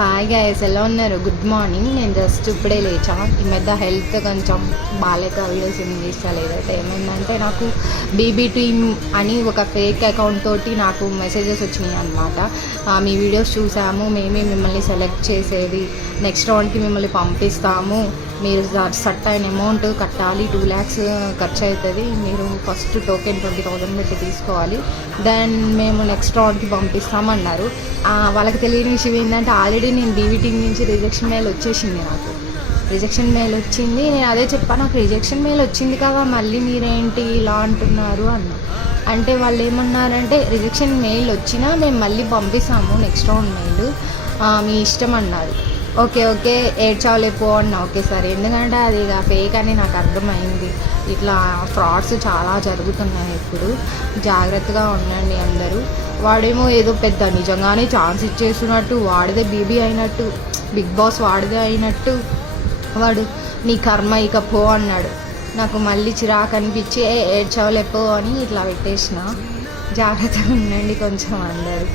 Hi guys, ఎలా ఉన్నారు? Good morning. నేను జస్ట్ ఇప్పుడే లేచా. ఈ మధ్య హెల్త్ కొంచెం బాగాలేక వీడియోస్ ఏం చేస్తలేదు. అయితే ఏమైందంటే నాకు బీబీ టీమ్ అని ఒక ఫేక్ అకౌంట్ తోటి నాకు మెసేజెస్ వచ్చినాయి అనమాట. మీ వీడియోస్ చూసాము, మేమే మిమ్మల్ని సెలెక్ట్ చేసేది, నెక్స్ట్ రౌండ్కి మిమ్మల్ని పంపిస్తాము, మీరు సర్టైన్ అమౌంట్ కట్టాలి, 2 lakhs ఖర్చు అవుతుంది, మీరు ఫస్ట్ టోకెన్ 20,000 పెట్టి తీసుకోవాలి, దెన్ మేము నెక్స్ట్ రౌండ్కి పంపిస్తామన్నారు. వాళ్ళకి తెలియని విషయం ఏంటంటే ఆల్రెడీ నేను బీవీ టీం నుంచి రిజెక్షన్ మెయిల్ వచ్చేసింది. నాకు రిజెక్షన్ మెయిల్ వచ్చింది. నేను అదే చెప్పాను, నాకు రిజెక్షన్ మెయిల్ వచ్చింది కదా, మళ్ళీ మీరేంటి ఇలా అంటున్నారు అన్న. అంటే వాళ్ళు ఏమన్నారంటే రిజెక్షన్ మెయిల్ వచ్చినా మేము మళ్ళీ పంపిస్తాము నెక్స్ట్ రౌండ్ మెయిల్, మీ ఇష్టం అన్నారు. ఓకే ఏడ్చాలేపో అన్న. ఓకే సరే, ఎందుకంటే అది ఇక ఫేక్ అని నాకు అర్థమైంది. ఇట్లా ఫ్రాడ్స్ చాలా జరుగుతున్నాయి ఇప్పుడు, జాగ్రత్తగా ఉండండి అందరూ. వాడేమో ఏదో పెద్ద నిజంగానే ఛాన్స్ ఇచ్చేస్తున్నట్టు, వాడిదే బీబీ అయినట్టు, బిగ్ బాస్ వాడిదే అయినట్టు వాడు నీ కర్మ ఇక పో అన్నాడు. నాకు మళ్ళీ చిరాకు అనిపించి ఏడ్చాలేపో అని ఇట్లా పెట్టేసిన. జాగ్రత్తగా ఉండండి కొంచెం అందరూ.